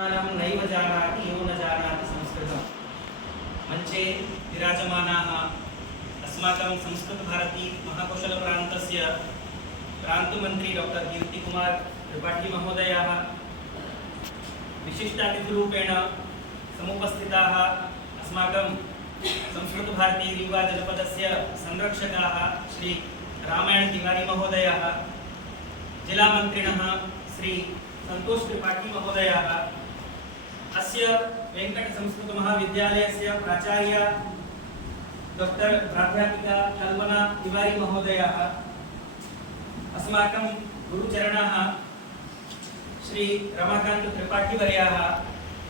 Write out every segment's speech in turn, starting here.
नैव जानाति यो न जानाति संस्कृतं मंचे विराजमानाः अस्माकं संस्कृतभारती महाकौशलप्रान्तस्य प्रान्तमन्त्री डॉक्टर कीर्तिकुमार त्रिपाठी महोदयाः विशिष्टातिथिरूपेण समुपस्थिताः अस्माकं संस्कृतभारती रीवा जनपदस्य संरक्षकाः श्री रामायण तिवारी महोदयाः जिलामन्त्रिणः श्री संतोष त्रिपाठी महोदयाः अस्य वेंकट संस्कृत महाविद्यालयस्य प्राचार्य डॉक्टर प्राध्यापिका कल्पना तिवारी महोदयाः अस्माकं गुरुचरणाः श्री रमाकांत त्रिपाठी वर्याः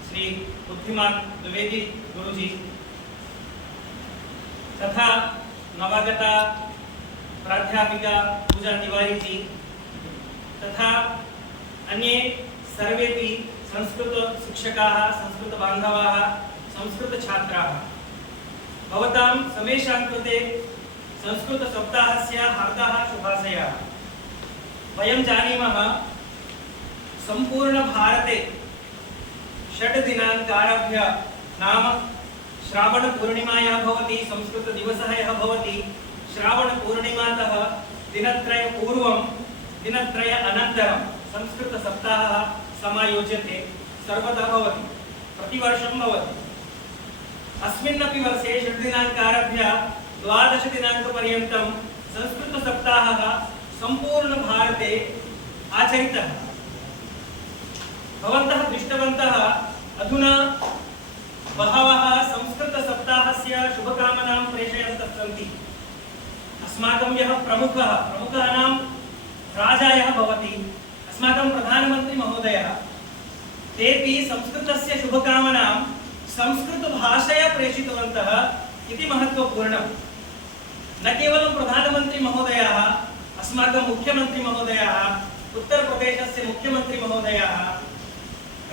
श्री बुद्धिमान द्विवेदी गुरुजी तथा नवागता प्राध्यापिका पूजा तिवारी जी तथा अन्ये सर्वेपि संस्कृत शिक्षकाः संस्कृत बान्धवाः संस्कृत छात्राः भवतां समेषां कृते संस्कृत सप्ताहस्य हार्दाः शुभाशयाः। वयं जानीमः संपूर्ण भारते 6 दिनाङ्कारभ्य नाम श्रावण पूर्णिमायाः भवति संस्कृत दिवसः यः भवति श्रावण पूर्णिमातः दिनत्रय पूर्वं दिनत्रय अनन्तरं संस्कृत सप्ताहः समायोज्यते सर्वदा भवति प्रतिवर्षं भवति। अस्मिन्नपि वर्षे 6 दिनाङ्कारभ्य 12 दिनाङ्कपर्यन्तं संस्कृत सप्ताहः संपूर्ण भारते आचरितः। भवन्तः दृष्टवन्तः अधुना बहवः संस्कृत सप्ताहस्य शुभकामनां प्रेषयन्तः सन्ति। अस्माकं यः प्रमुखानां राजा यः भवति अस्माकं प्रधानमंत्री महोदयः तेपि संस्कृतस्य शुभकामनां संस्कृत भाषया प्रेषितवन्तः इति महत्वपूर्णं। न केवलं प्रधानमंत्री महोदयः अस्माकं मुख्यमंत्री महोदयः उत्तर प्रदेशस्य मुख्यमंत्री महोदयः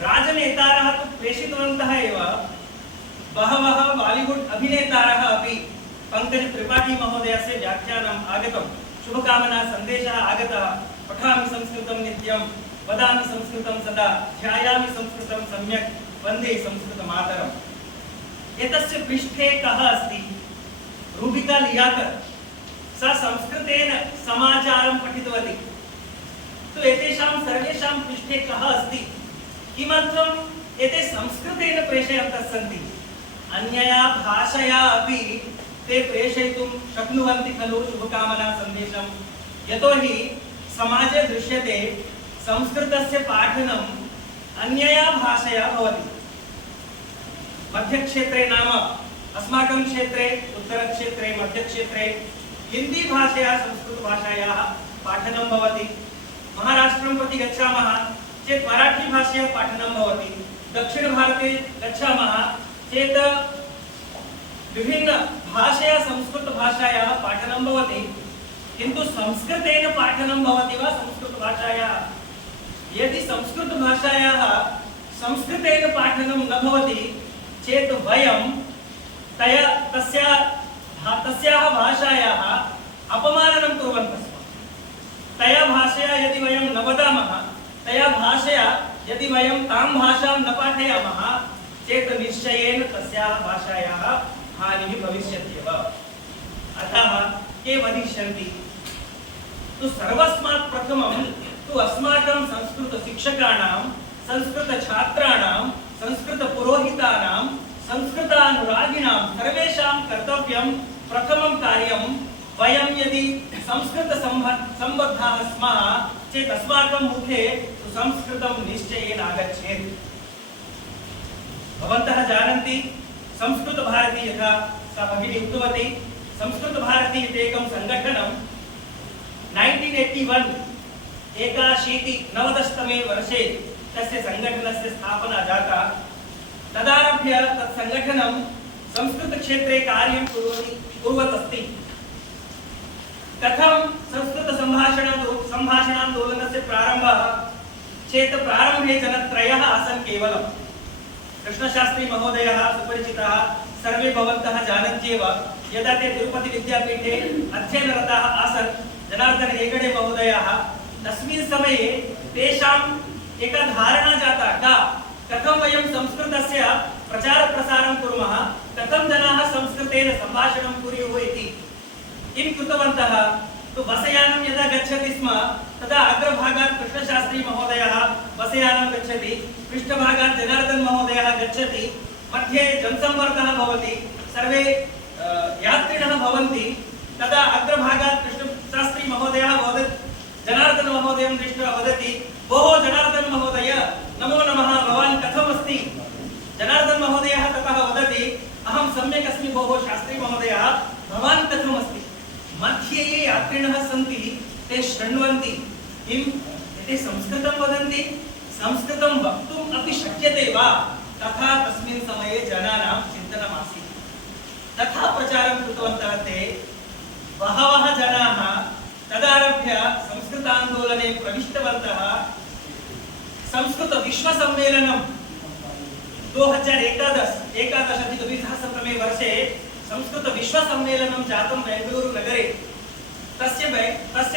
राजनेतारः तु प्रेषितवन्तः एव बहवः बॉलीवुड अभिनेतारः अपि पंकज त्रिपाठी महोदयस्य व्याख्यानम् आगतं शुभकामना सन्देशः आगतः पठामि संस्कृतं नित्यं वदामि संस्कृतं सदा ध्यायामि संस्कृतं सम्यक् वन्दे संस्कृतमातरम्। एतस्य पृष्ठे कः अस्ति? रूबिका लियाकत्। सा संस्कृतेन समाचारं पठितवती। तो एतेषां सर्वेषां पृष्ठे कः अस्ति? किमर्थम् एते संस्कृतेन प्रेषयन्तः सन्ति? अन्यया भाषया अपि ते प्रेषयितुं शक्नुवन्ति खलु शुभकामना सन्देशं। यतोहि समाजे दृश्यते संस्कृतस्य पाठनम् अन्यया भाषया भवति। मध्यक्षेत्रे नाम अस्माकं क्षेत्रे उत्तरक्षेत्रे मध्यक्षेत्रे हिंदी भाषया संस्कृत भाषायाः पाठनं भवति। महाराष्ट्रं प्रति गच्छामः चेत् मराठी भाषया पाठनं भवति। दक्षिणभारते गच्छामः चेत् विभिन्न भाषया संस्कृत भाषायाः पाठनं भवति। किन्तु संस्कृतेन पाठनं भवति वा संस्कृत भाषायाः? यदि संस्कृत भाषायाः संस्कृतेन पाठनं न भवति चेत् वयं तस्याः भाषायाः अपमाननं कुर्वन्तः स्मः। तया भाषया यदि वयं न वदामः तया भाषया यदि वयं तां भाषां न पाठयामः चेत् निश्चयेन तस्याः भाषायाः हानिः भविष्यत्येव। अतः के वदिष्यन्ति? तो सर्वस्मात् प्रथमं तु अस्माकं संस्कृत शिक्षकाणां संस्कृत छात्राणां संस्कृत पुरोहितानां संस्कृतानुरागिणां सर्वेषां कर्तव्यं प्रथमं कार्यं वयं यदि संस्कृत सम्बद्धाः स्मः चेत् अस्माकं मुखे संस्कृतं निश्चयेन आगच्छेत्। भवन्तः जानन्ति संस्कृत भारती यथा सा भगिनी उक्तवती संस्कृत भारती इति एकं संगठनं 1981 91तमे वर्षे तस्य संगठनस्य स्थापना जाता। तदारभ्य तत् संगठनं संस्कृत क्षेत्रे कार्यं कुर्वत् अस्ति। कथं संस्कृत संभाषणान्दोलनस्य प्रारम्भः चेत् प्रारम्भे जनत्रयः आसन् केवलं। कृष्णशास्त्री महोदयः सुपरिचितः सर्वे भवन्तः जानन्त्येव। यदा ते तिरुपति विद्यापीठे अध्ययनरताः आसन् जनार्दन हेगडे महोदयः तस्मिन् समये तेषाम् एका धारणा जाता का कथं वयं संस्कृतस्य प्रचार प्रसारं कुर्मः, कथं जनाः संस्कृतेन सम्भाषणं कुर्युः इति किं कृतवन्तः। तो बसयानं यदा गच्छति स्म तदा अग्रभागात् कृष्णशास्त्री महोदयः बसयानं गच्छति, पृष्ठभागात् जनार्दन महोदयः गच्छति, मध्ये जनसम्वर्धः भवति, सर्वे यात्रिणः भवन्ति। तदा अग्रभागात् कृष्णशास्त्री महोदयः जनार्दन महोदयं दृष्ट्वा वदति, भोः जनार्दन महोदय नमो नमः, भवान् कथम् अस्ति। जनार्दन महोदयः ततः वदति, अहं सम्यक् अस्मि भोः शास्त्री महोदयः, भवान् कथम् अस्ति। मध्ये ये यात्रिणः सन्ति ते शृण्वन्ति, किं ते संस्कृतं वदन्ति, संस्कृतं वक्तुम् अपि शक्यते वा, तथा तस्मिन् समये जनानां चिन्तनमासीत्। तथा प्रचारं कृतवन्तः ते। बहवः जनाः तदारभ्य संस्कृतान्दोलने प्रविष्टवन्तः। संस्कृत विश्व सम्मेलनं 2011-2013 वर्षे संस्कृत विश्व सम्मेलनं जातं बेंगलुरु नगरे। तस्य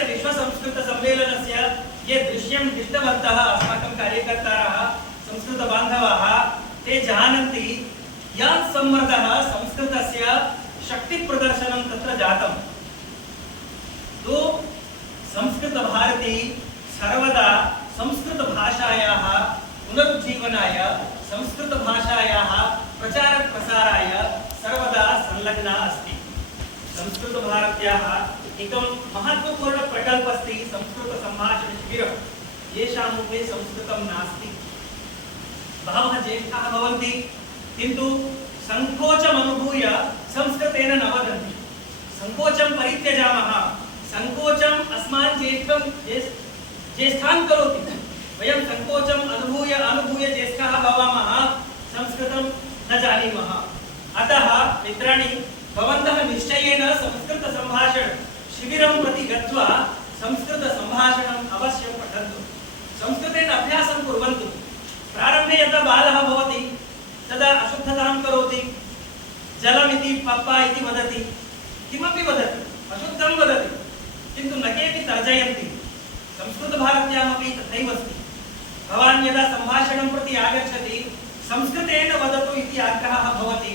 विश्व संस्कृत सम्मेलनस्य ये दृश्यं दृष्टवन्तः अस्माकं कार्यकर्तारः संस्कृत बान्धवाः ते जानन्ति यत् सम्मर्दः संस्कृतस्य शक्ति प्रदर्शनं तत्र जातम्। तो संस्कृत भारती सर्वदा संस्कृत भाषायाः पुनरुज्जीवनाय, संस्कृत भाषायाः प्रचार प्रसाराय सर्वदा संलग्ना अस्ति। संस्कृत भारत्याः एकं महत्वपूर्ण प्रकल्प अस्ति संस्कृत संभाषण शिबिरं, येषां मुखे संस्कृतं नास्ति। बहवः ज्येष्ठाः भवन्ति किन्तु संकोचम् अनुभूय संस्कृतेन न वदन्ति। संकोचं परित्यजामः, संकोचम् अस्मान् ज्येष्ठान् करोति। वयं संकोचम् अनुभूय ज्येष्ठाः भवामः, संस्कृतं न जानीमः। अतः मित्राणि, भवन्तः निश्चयेन संस्कृत संभाषण शिबिरं प्रति गत्वा संस्कृत संभाषणम् अवश्यं पठन्तु, संस्कृतेन अभ्यासं कुर्वन्तु। प्रारम्भे यदा बालः भवति तदा अशुद्धतां करोति, जलमिति पप्पा इति वदति, किमपि वदति, अशुद्धं वदति, किन्तु न केऽपि तर्जयन्ति। संस्कृतभारत्यामपि तथैव अस्ति। भवान् यदा संभाषणं प्रति आगच्छति संस्कृतेन वदतु इति आग्रहः भवति।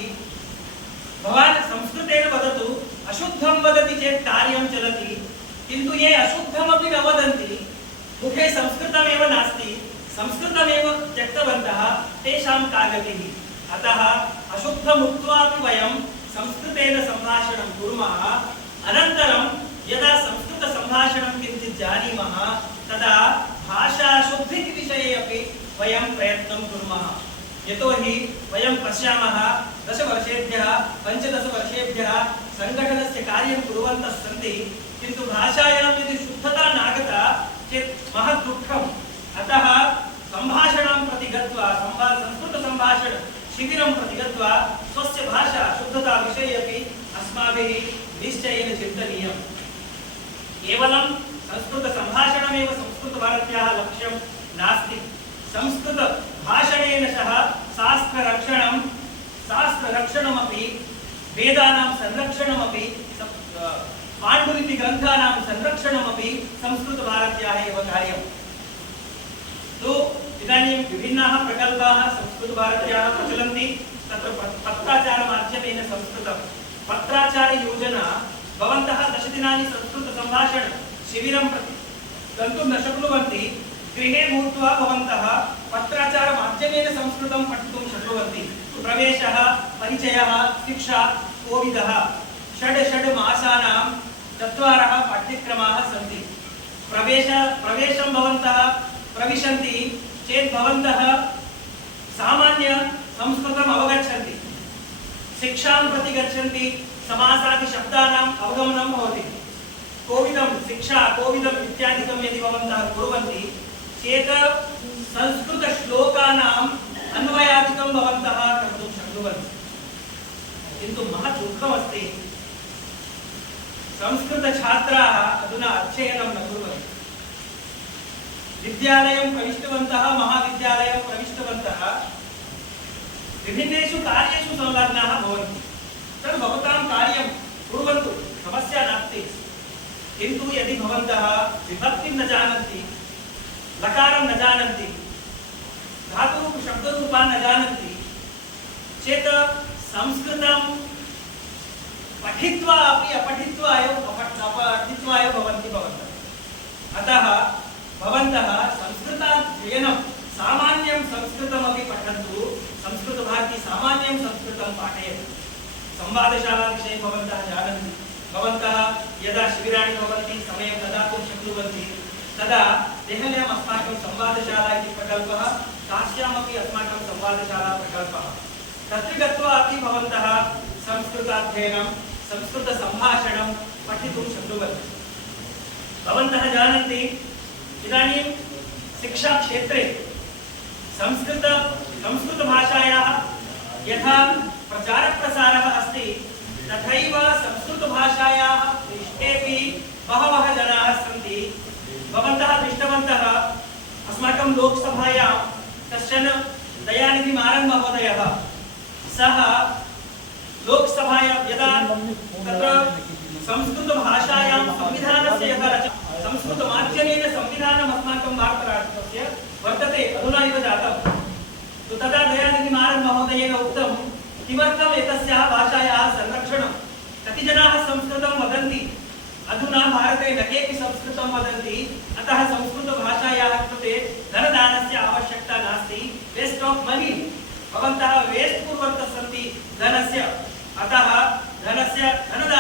भवान् संस्कृतेन वदतु, अशुद्धं वदति चेत् कार्यं चलति, किन्तु ये अशुद्धमपि न वदन्ति, मुखे संस्कृतमेव नास्ति, संस्कृतमेव त्यक्तवन्तः, तेषां का गतिः। अतः अशुद्धम् उक्त्वापि वयं संस्कृतेन सम्भाषणं कुर्मः। अनन्तरं यदा संस्कृत संभाषणं किञ्चित् जानीमः तदा भाषाशुद्धिविषये अपि वयं प्रयत्नं कुर्मः। यतोहि वयं पश्यामः 10 वर्षेभ्यः 15 वर्षेभ्यः संगठनस्य कार्यं कुर्वन्तः सन्ति, किन्तु भाषायां यदि शुद्धता नागता चेत् महत् दुःखम्। अतः संभाषणं प्रति गत्वा संस्कृत संभाषण शिबिरं प्रति गत्वा स्वस्य भाषा शुद्धता विषये अपि अस्माभिः निश्चयेन चिन्तनीयम्। केवलं संस्कृत संभाषणमेव संस्कृत भारत्याः लक्ष्यं नास्ति। संस्कृत भाषणेन सह शास्त्ररक्षणमपि, वेदानां संरक्षणमपि, पाण्डुलिपि ग्रन्थानां संरक्षणमपि संस्कृत भारत्याः एव कार्यम्। तो इदानीं विभिन्नाः प्रकल्पाः संस्कृत भारत्याः प्रचलन्ति। तत्र पत्राचारमाध्यमेन संस्कृतं पत्राचारयोजना। भवन्तः 10 दिनानि संस्कृत संभाषण शिबिरं प्रति गन्तुं न शक्नुवन्ति, गृहे भूत्वा भवन्तः पत्राचारमाध्यमेन संस्कृतं पठितुं शक्नुवन्ति। प्रवेशः, परिचयः, शिक्षा, कोविदः, 6 मासानां 4 पाठ्यक्रमाः सन्ति। प्रवेशं भवन्तः प्रविशन्ति चेत् भवन्तः सामान्य संस्कृतम् अवगच्छन्ति। शिक्षां प्रति गच्छन्ति, समासादि शब्दानाम् अवगमनं भवति। कोविदं, शिक्षा, कोविदम् इत्यादिकं यदि भवन्तः कुर्वन्ति चेत् संस्कृत श्लोकानाम् अन्वयादिकं भवन्तः कर्तुं शक्नुवन्ति। किन्तु महत् दुःखमस्ति, संस्कृत छात्राः अधुना अध्ययनं न कुर्वन्ति। विद्यालयं प्रविष्टवन्तः, महाविद्यालयं प्रविष्टवन्तः, विभिन्नेषु कार्येषु संलग्नाः भवन्ति। तद् भवतां कार्यं कुर्वन्तु, समस्या नास्ति। किन्तु यदि भवन्तः विभक्तिं न जानन्ति, लकारं न जानन्ति, धातुरूप शब्दरूपा न जानन्ति चेत् संस्कृतं पठित्वा अपि अपठित्वा एव भवन्ति भवन्तः। अतः भवन्तः संस्कृताध्ययनं सामान्यं संस्कृतमपि पठन्तु, संस्कृतभारती सामान्यं संस्कृतं पाठयतु। संवादशाला विषये भवन्तः जानन्ति, भवन्तः यदा शिबिराणि भवन्ति समयं ददातुं शक्नुवन्ति, तदा देहल्याम् अस्माकं संवादशाला इति प्रकल्पः, काश्यामपि अस्माकं संवादशाला प्रकल्पः, तत्र गत्वा अपि भवन्तः संस्कृताध्ययनं संस्कृतसम्भाषणं पठितुं शक्नुवन्ति। भवन्तः जानन्ति इदानीं शिक्षाक्षेत्रे संस्कृतभाषायाः यथा प्रचारप्रसारः अस्ति तथैव संस्कृतभाषायाः पृष्ठेपि बहवः जनाः सन्ति। भवन्तः दृष्टवन्तः अस्माकं लोकसभायां कश्चन दयानिधि मारन् महोदयः, सः लोकसभायां यदा तत्र संस्कृतभाषायां संविधानस्य यथा संस्कृतमाध्यमेन संविधानम् अस्माकं भारतराष्ट्रस्य वर्तते, अधुना एव जातं, तदा दयानिधि मारन् महोदयेन उक्तं किमर्थम् एतस्याः भाषायाः संरक्षणं। कति जनाः संस्कृतं वदन्ति, अधुना भारते न केऽपि संस्कृतं वदन्ति, अतः संस्कृतभाषायाः कृते धनदानस्य आवश्यकता नास्ति, वेस्ट ऑफ मनी, भवन्तः वेस्ट कुर्वन्तः सन्ति धनस्य, अतः धनस्य धनदानस्य